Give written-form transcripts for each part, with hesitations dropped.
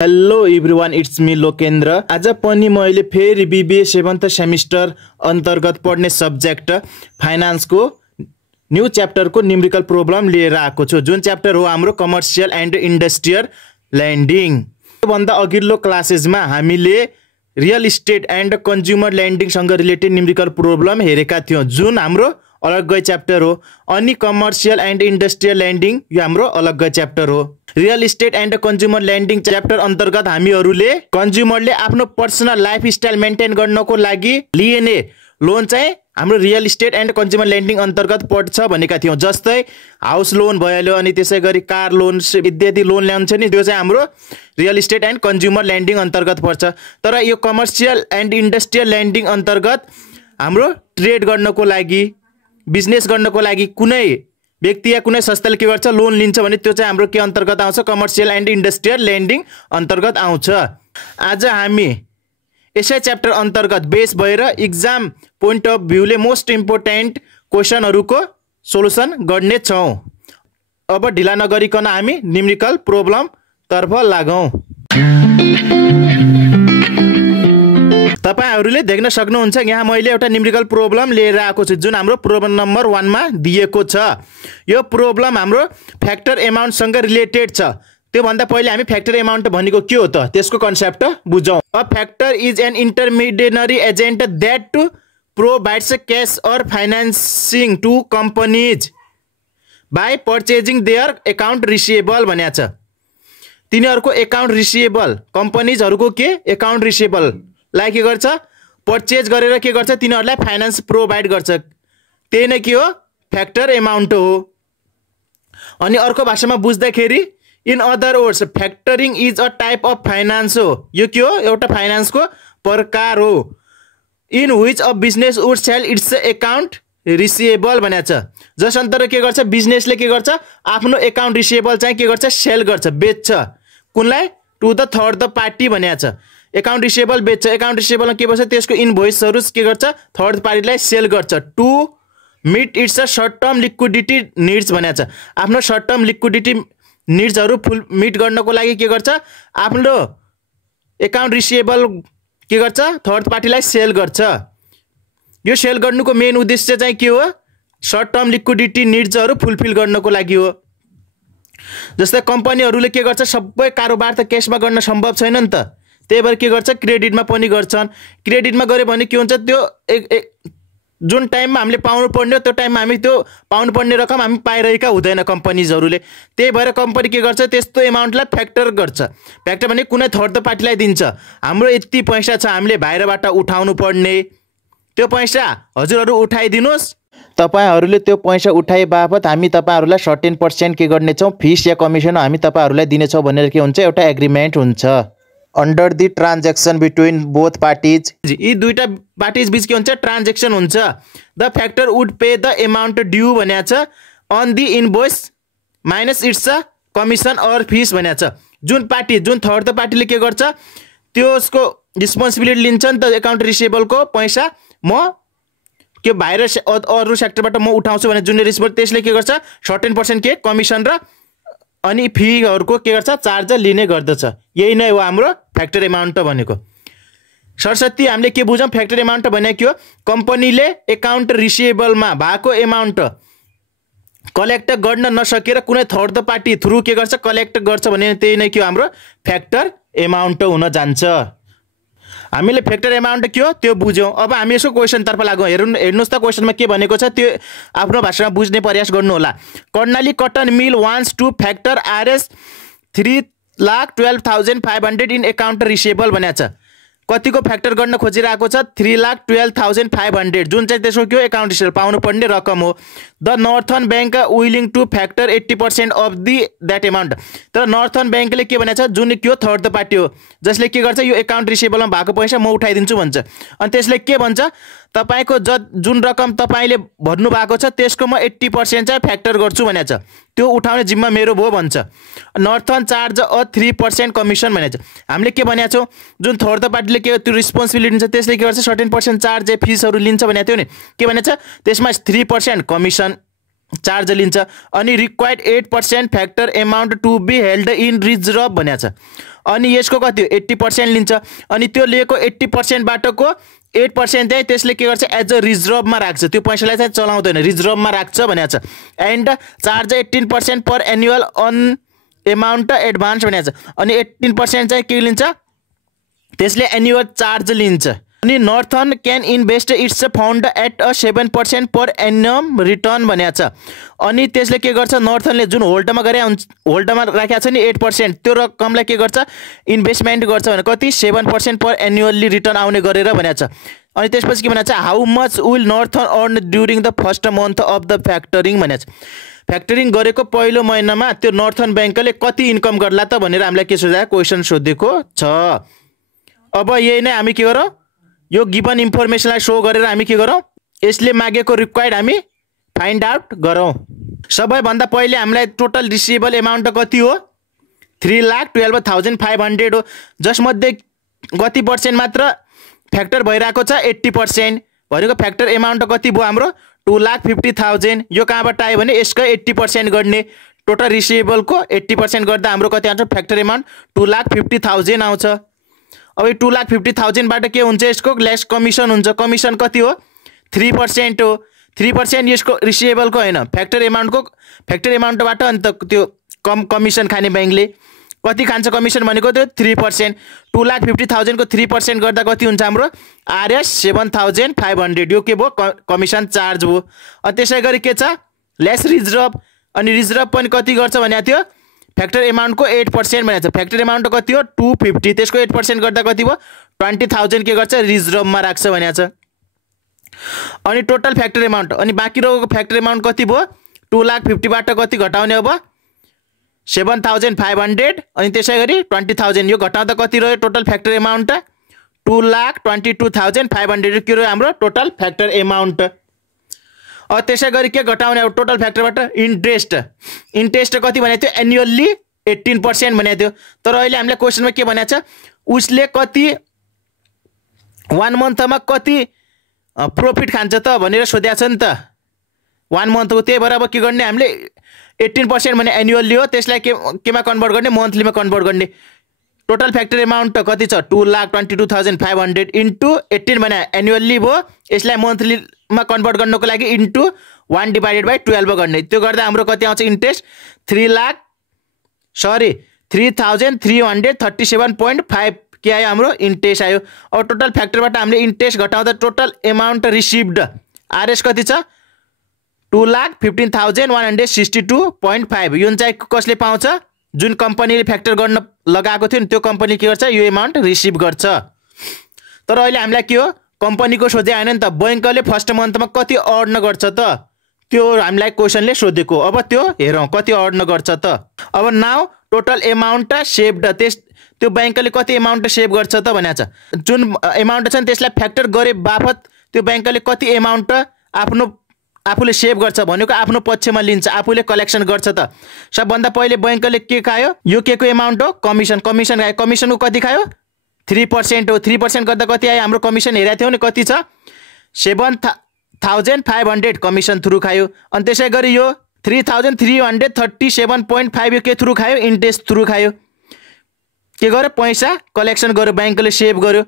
Hello everyone, it's me Lokendra. आज पनि मैले फेरि बीबीए 7th सेमिस्टर अन्तर्गत पढ्ने सब्जेक्ट फाइनान्सको न्यू च्याप्टरको न्युमेरिकल प्रब्लम लिएर आएको छु, जुन च्याप्टर हो हाम्रो कमर्सियल एन्ड इन्डस्ट्रियल ल्यान्डिङ। योभन्दा अघिल्लो क्लासेसमा हामीले रियल इस्टेट एन्ड कन्ज्युमर ल्यान्डिङसँग रिलेटेड न्युमेरिकल प्रब्लम हेरेका थियौँ, जुन हाम्रो अलग्गै च्याप्टर हो। अनि कमर्सियल एन्ड इन्डस्ट्रियल ल्यान्डिङ यो हाम्रो अलग्गै च्याप्टर हो। Real estate and consumer landing chapter अन्तर्गत हामीहरूले कन्ज्युमरले आफ्नो पर्सनल लाइफस्टाइल मेन्टेन गर्नको लागि लिने लोन चाहिँ हाम्रो real estate and consumer landing अन्तर्गत पर्छ भनेका थियौँ। जस्तै हाउस लोन भइहाल्यो, अनि त्यसै गरी कार लोन इत्यादि लोन ल्याउँछ नि, त्यो चाहिँ हाम्रो real estate and consumer landing अन्तर्गत पर्छ। तर यो कमर्सियल एन्ड इन्डस्ट्रियल ल्यान्डिङ अन्तर्गत हाम्रो ट्रेड गर्नको लागि, बिजनेस गर्नको लागि कुनै व्यक्ति या कुनै संस्थाले के गर्छ, लोन लिन्छ भने त्यो चाहिँ हाम्रो के अन्तर्गत आउँछ, कमर्सियल एन्ड इन्डस्ट्रियल ल्यान्डिङ अन्तर्गत आउँछ। आज हामी यसै च्याप्टर अन्तर्गत बेस भएर इक्जाम पोइन्ट अफ भ्यूले मोस्ट इम्पोर्टेन्ट क्वेसनहरूको सोल्युसन गर्ने छौँ। अब ढिला नगरिकन हामी न्युमेरिकल प्रब्लम तर्फ लागौँ। तपाईहरुले देख्न सक्नुहुन्छ, यहाँ मैले एउटा न्युमेरिकल प्रब्लम लिएर आएको छु, जुन हाम्रो प्रब्लम नम्बर 1 मा दिएको छ। यो प्रब्लम हाम्रो फ्याक्टर एमाउन्टसँग रिलेटेड छ। त्यो भन्दा पहिले हामी फ्याक्टर एमाउन्ट भनेको के हो त, त्यसको कन्सेप्ट बुझौँ। A factor is an intermediary agent that provides cash और financing to companies by purchasing their account receivable भनेको छ। तिनीहरूको एकाउन्ट रिसिएबल, कम्पनीजहरूको के एकाउन्ट रिसिएबल लाई के गर्छ, पर्चेज गरेर के गर्छ, तिनीहरूलाई फाइनान्स प्रोभाइड गर्छ। त्यही नै के हो, फ्याक्टर एमाउन्ट हो। अनि अर्को भाषामा बुझ्दाखेरि, in other words factoring is a type of finance हो। यो के हो, एउटा फाइनान्सको प्रकार हो। In which a business would sell its account receivable भनेको छ। जस अन्तर के गर्छ, बिजनेसले के गर्छ, आफ्नो एकाउन्ट रिसिएबल चाहिँ के गर्छ, सेल गर्छ, बेच्छ। कुनलाई, टु द थर्ड पार्टी भनेको छ। एकाउन्ट रिसिएबल बेच्छ, एकाउन्ट रिसिएबलमा के भन्छ, त्यसको इनभोइसहरू के गर्छ, थर्ड पार्टीलाई सेल गर्छ। To meet it's a short term liquidity needs भनेको छ। आफ्नो सर्ट टर्म लिक्विडिटी निड्सहरू फुल मिट गर्नको लागि के गर्छ, आफ्नो एकाउन्ट रिसिएबल के गर्छ, थर्ड पार्टीलाई सेल गर्छ। यो सेल गर्नुको मेन उद्देश्य चाहिँ के हो, सर्ट टर्म लिक्विडिटी निड्सहरू फुलफिल गर्नको लागि हो। जस्तै कम्पनीहरूले के गर्छ, सबै कारोबार त क्यासमा गर्न सम्भव छैन नि त, त्यही भएर के गर्छ, क्रेडिटमा पनि गर्छन्। क्रेडिटमा गऱ्यो भने के हुन्छ, त्यो जुन टाइममा हामीले पाउनु पर्ने हो त्यो टाइममा हामी त्यो पाउनु पर्ने रकम हामी पाइरहेका हुँदैन कम्पनीजहरूले। त्यही भएर कम्पनी के गर्छ, त्यस्तो एमाउन्टलाई फ्याक्टर गर्छ। फ्याक्टर भने कुनै थर्ड पार्टीलाई दिन्छ। हाम्रो यति पैसा छ, हामीले बाहिरबाट उठाउनु पर्ने, त्यो पैसा हजुरहरू उठाइदिनुहोस्। तपाईहरूले त्यो पैसा उठाए बापत हामी तपाईहरूलाई सर्टेन % के गर्नेछौँ, फिस या कमिसन हामी तपाईहरूलाई दिनेछौँ भनेर के हुन्छ, एउटा एग्रिमेन्ट हुन्छ। Under the transaction between both parties, यी दुईटा पार्टिज बीच के हुन्छ, ट्रान्जेक्सन हुन्छ। The factor would pay the amount due भनेको छ on the invoice minus its commission और फिस भनेको छ। जुन पार्टी, जुन थर्ड पार्टीले के गर्छ, त्यसको रिस्पोन्सिबिलिटी लिन्छ नि त, एकाउन्ट रिसिएबलको पैसा म के बाहिर अरू सेक्टरबाट म उठाउँछु भने जुन रिसिएबल, त्यसले के गर्छ, सर्टेन % के कमिसन र अनि फीहरूको के गर्छ, चार्ज लिने गर्दछ। यही नै हो हाम्रो फ्याक्टर एमाउन्ट भनेको। सरस्वती हामीले के बुझौँ, फ्याक्टर एमाउन्ट भनेको के हो, कम्पनीले एकाउन्ट रिसिएबलमा भएको एमाउन्ट कलेक्ट गर्न नसकेर कुनै थर्ड पार्टी थ्रु के गर्छ, कलेक्ट गर्छ भने त्यही नै के हो, हाम्रो फ्याक्टर एमाउन्ट हुन जान्छ। हामीले फ्याक्टर एमाउन्ट के हो त्यो बुझ्यौँ। अब हामी यसको क्वेसनतर्फ लागौँ। हेर्नुहोस् त, क्वेसनमा के भनेको छ, त्यो आफ्नो भाषामा बुझ्ने प्रयास गर्नु होला। Karnali cotton mill wants to factor RS 3,12,500 in account receivable भनेको छ। कतिको फ्याक्टर गर्न खोजिरहेको छ, 3,12,500, जुन चाहिँ त्यसको के हो, एकाउन्ट रिसिएबल पाउनु पर्ने रकम हो। The Northern bank willing to factor 80% of that amount. तर नर्थर्न ब्याङ्कले के भनेको छ, जुन के हो, थर्ड पार्टी हो, जसले के गर्छ, यो एकाउन्ट रिसिएबलमा भएको पैसा म उठाइदिन्छु भन्छ। अनि त्यसले के भन्छ, तपाईको जुन रकम तपाईले भन्नु भएको छ त्यसको म 80% चाहिँ फ्याक्टर गर्छु भनेको छ। त्यो उठाउने जिम्मा मेरो भयो भन्छ। नर्थर्न चार्ज अ 3% कमिसन भनेको छ। हामीले के भनेको छौँ, जुन थर्ड पार्टीले के त्यो रिस्पोन्सिबिलिटी लिन्छ, त्यसले के गर्छ, सर्टेन % चार्ज फिसहरू लिन्छ भनेको थियो नि। के भनेको छ, त्यसमा 3% कमिसन चार्ज लिन्छ। अनि required 8% factor amount to be held in reserve भनेको छ। अनि यसको कति हो 80% लिन्छ। अनि त्यो लिएको 80% बाटको 8% चाहिँ त्यसले के गर्छ एज अ रिजर्भमा राख्छ, त्यो पैसालाई चाहिँ चलाउँदैन, रिजर्भमा राख्छ भनेको छ। And charge 18% per annual on amount advance भनेको छ। अनि 18% चाहिँ के लिन्छ त्यसले एनुअल चार्ज लिन्छ। अनि Northern can invest its fund at a 7% per annum return भनेको छ। अनि त्यसले के गर्छ नर्थर्नले जुन होल्डमा गरे हुन्छ, होल्डमा राखेको छ नि 8%, त्यो रकमलाई के गर्छ इन्भेस्टमेन्ट गर्छ भने कति 7% पर एन्युअली रिटर्न आउने गरेर भनेको छ। अनि त्यसपछि के भनेको छ how much will Northern earn during the first month of the factoring भनेको छ। फ्याक्टरिङ गरेको पहिलो महिनामा त्यो नर्थर्न ब्याङ्कले कति इन्कम गर्ला त भनेर हामीलाई के सोधेको क्वेसन सोधेको छ। अब यही नै हामी के गरौँ यो गिभन इन्फर्मेसनलाई सो गरेर हामी के गरौँ यसले मागेको रिक्वायर्ड हामी फाइन्ड आउट गरौँ। सबैभन्दा पहिले हामीलाई टोटल रिसिभेबल एमाउन्ट कति हो 3,12,500 हो, जसमध्ये कति पर्सेन्ट मात्र फ्याक्टर भइरहेको छ 80%, भनेको फ्याक्टर एमाउन्ट कति भयो हाम्रो 2,50,000। यो कहाँबाट आयो भने यसकै 80% गर्ने, टोटल रिसिभेबलको 80% गर्दा हाम्रो कति आउँछ फ्याक्टर एमाउन्ट 2,50,000 आउँछ। अब 2,50,000 बाट के हुन्छ यसको लेस कमिसन हुन्छ, कमिसन कति हो 3% हो। 3% यसको रिसिभेबलको हैन फ्याक्टर एमाउन्टको, फ्याक्टर एमाउन्टबाट अन्त त्यो कम कमिसन खाने ब्याङ्कले कति खान्छ कमिसन भनेको त्यो 3%। 2,50,000 को 3% गर्दा कति हुन्छ हाम्रो आरएस 7,500, यो के भयो कमिसन चार्ज भयो। अनि त्यसै गरी के छ लेस रिजर्भ, अनि रिजर्भ पनि कति गर्छ भने त्यो फ्याक्टर एमाउन्टको 8% भनेको छ। फ्याक्टर एमाउन्ट कति हो 250, त्यसको 8% गर्दा कति भयो 20,000 के गर्छ रिजर्भमा राख्छ भनेको छ। अनि टोटल फ्याक्टर एमाउन्ट, अनि बाँकी रहेको फ्याक्टर एमाउन्ट कति भयो 2,50,000 बाट कति घटाउने अब 7,500, अनि त्यसै गरी 20,000 यो घटाउँदा कति रह्यो टोटल फ्याक्टर एमाउन्ट 2,22,500 के रह्यो हाम्रो टोटल फ्याक्टर एमाउन्ट। अब त्यसै गरी के घटाउने अब टोटल फ्याक्टरबाट इन्ट्रेस्ट, इन्ट्रेस्ट कति भनेको थियो एनुअल्ली 18% भनेको थियो। तर अहिले हामीले क्वेसनमा के भनेको छ उसले कति 1 मन्थमा कति प्रॉफिट खान्छ त भनेर सोधेको छ नि त 1 मन्थको। त्यही भएर अब के गर्ने हामीले 18% भने एनुअल्ली हो, त्यसलाई केमा कन्भर्ट गर्ने मन्थलीमा कन्भर्ट गर्ने। टोटल फ्याक्टर एमाउन्ट कति छ 2,22,500 इन्टु 18 भने एनुअल्ली भयो, यसलाई मन्थलीमा कन्भर्ट गर्नको लागि इन्टु 1/12 गर्ने। त्यो गर्दा हाम्रो कति आउँछ इन्ट्रेस्ट 3,337.5 के आयो हाम्रो इन्ट्रेस्ट आयो। अब टोटल फ्याक्टरबाट हामीले इन्ट्रेस्ट घटाउँदा टोटल एमाउन्ट रिसिभ्ड आरएस कति छ 2,15,162.5। यो चाहिँ कसले पाउँछ जुन कम्पनीले फ्याक्टर गर्न लगाएको थियो नि त्यो कम्पनी के गर्छ यो एमाउन्ट रिसिभ गर्छ। तर अहिले हामीलाई के हो कम्पनीको सोधे हैन नि त, बैंकले फर्स्ट मन्थमा कति अर्न गर्छ त त्यो हामीलाई क्वेसनले सोधेको। अब त्यो हेरौँ कति अर्न गर्छ त। अब नाउ टोटल एमाउन्ट सेभ्ड, त्यो बैंकले कति एमाउन्ट सेभ गर्छ त भनेको छ। जुन एमाउन्ट छ नि त्यसलाई फ्याक्टर गरे बापत त्यो बैंकले कति एमाउन्ट आफूले सेभ गर्छ भनेको आफ्नो पक्षमा लिन्छ, आफूले कलेक्सन गर्छ त। सबभन्दा पहिले बैंकले के खायो यो के को एमाउन्ट हो कमिसन, कमिसन खायो। कमिसनको कति खायो 3% हो। 3% गर्दा कति आयो हाम्रो कमिसन हेरेको थियौ नि कति छ 7,500 कमिसन थ्रु खायो। अनि त्यसै गरी यो 3,337.5 यो के थ्रु खायो इन्ट्रेस्ट थ्रु खायो। के गर्यो पैसा कलेक्सन गर्यो बैंकले सेभ गर्यो।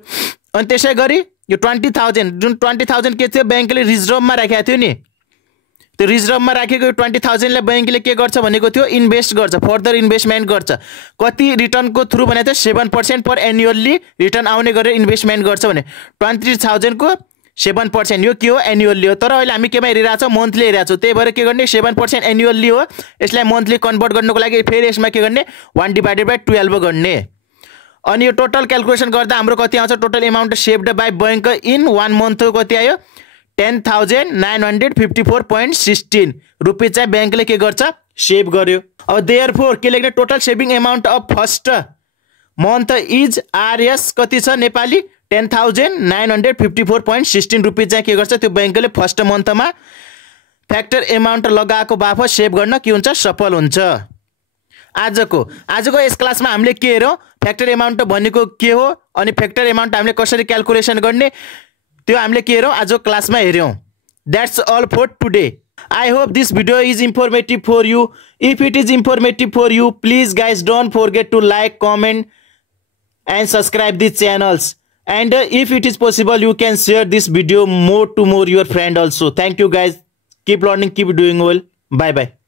अनि त्यसै गरी यो 20,000 जुन 20,000 के थियो बैंकले रिजर्भमा राखेको थियो नि, त्यो रिजर्भमा राखेको 20,000 लाई बैंकले के गर्छ भनेको थियो इन्भेस्ट गर्छ, फर्दर इन्भेस्टमेन्ट गर्छ। कति रिटर्नको थ्रु भने थियो 7% पर एनुअल्ली रिटर्न आउने गरेर इन्भेस्टमेन्ट गर्छ भने 20,000 को 7% यो के हो एनुअल्ली हो। तर अहिले हामी केमा हेरिरहेको छौँ मन्थली हेरिरहेको छौँ, त्यही भएर के गर्ने 7% एनुअल्ली हो, यसलाई मन्थली कन्भर्ट गर्नको लागि फेरि यसमा के गर्ने 1/12 गर्ने। अनि यो टोटल क्याल्कुलेसन गर्दा हाम्रो कति आउँछ total amount saved by bank in 1 month कति आयो 10,954.16 रुपियाँ चाहिँ बैंकले के गर्छ सेभ गर्यो। अब देयरफोर के लेख्ने total saving amount of first month is RS कति छ नेपाली 10,954.16 रुपियाँ चाहिँ के गर्छ त्यो बैंकले फर्स्ट मन्थमा फ्याक्टर एमाउन्ट लगाएको बापत सेभ गर्न के हुन्छ सफल हुन्छ। आजको यस क्लासमा हामीले के हेर्यौँ फ्याक्टर एमाउन्ट भनेको के हो अनि फ्याक्टर एमाउन्ट हामीले कसरी क्याल्कुलेसन गर्ने त्यो हामीले के हेर्यौँ आजको क्लासमा हेर्यौँ। That's all for today. I hope this video is informative for you. If it is informative for you, please guys don't forget to like, comment and subscribe these channels. And if it is possible, you can share this video more to your friend also. Thank you guys. Keep learning, keep doing well. Bye bye.